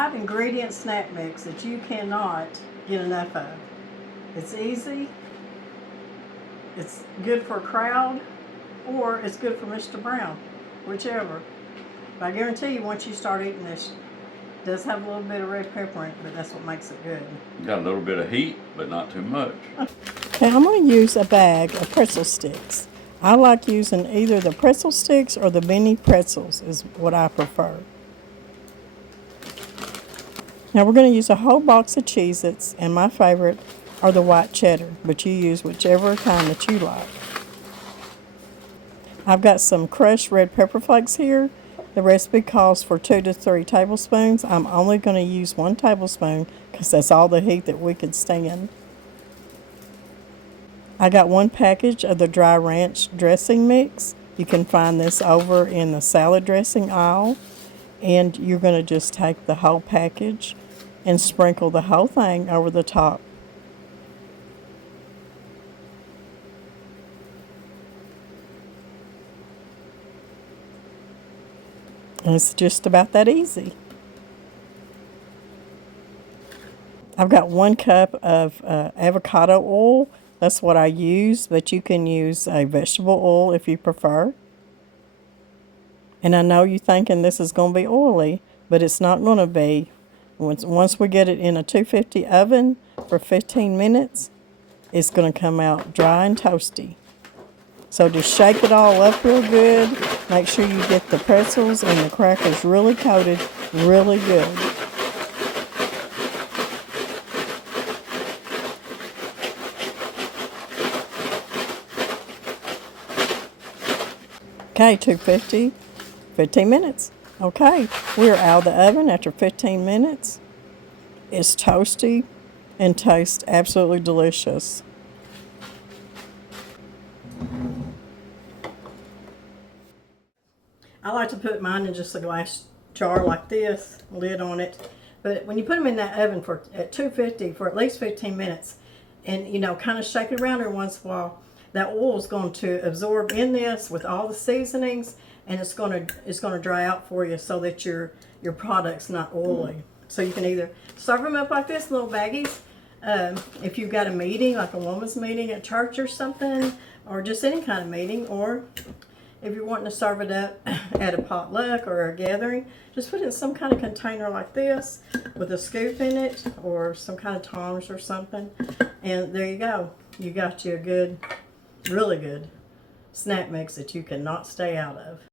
5-ingredient snack mix that you cannot get enough of. It's easy, it's good for a crowd, or it's good for Mr. Brown, whichever. But I guarantee you, once you start eating this, it does have a little bit of red pepper in it, but that's what makes it good. Got a little bit of heat, but not too much. Okay, I'm going to use a bag of pretzel sticks. I like using either the pretzel sticks or the mini pretzels is what I prefer. Now we're going to use a whole box of Cheez-Its, and my favorite are the white cheddar, but you use whichever kind that you like. I've got some crushed red pepper flakes here. The recipe calls for 2 to 3 tablespoons. I'm only going to use 1 tablespoon because that's all the heat that we could stand. I got 1 package of the dry ranch dressing mix. You can find this over in the salad dressing aisle. And you're going to just take the whole package and sprinkle the whole thing over the top. And it's just about that easy. I've got 1 cup of avocado oil. That's what I use, but you can use a vegetable oil if you prefer. And I know you're thinking this is going to be oily, but it's not going to be. Once we get it in a 250 oven for 15 minutes, it's going to come out dry and toasty. So just shake it all up real good. Make sure you get the pretzels and the crackers really coated really good. Okay, 250, 15 minutes. Okay, we're out of the oven after 15 minutes. It's toasty and tastes absolutely delicious. I like to put mine in just a glass jar like this, lid on it. But when you put them in that oven at 250 for at least 15 minutes, and kind of shake it around every once in a while, that oil is going to absorb in this with all the seasonings, and it's going to dry out for you so that your product's not oily. So you can either serve them up like this, little baggies, if you've got a meeting, like a woman's meeting at church or something, or just any kind of meeting, or if you're wanting to serve it up at a potluck or a gathering, just put it in some kind of container like this with a scoop in it or some kind of tongs or something. And there you go. You got you a good, really good snack mix that you cannot stay out of.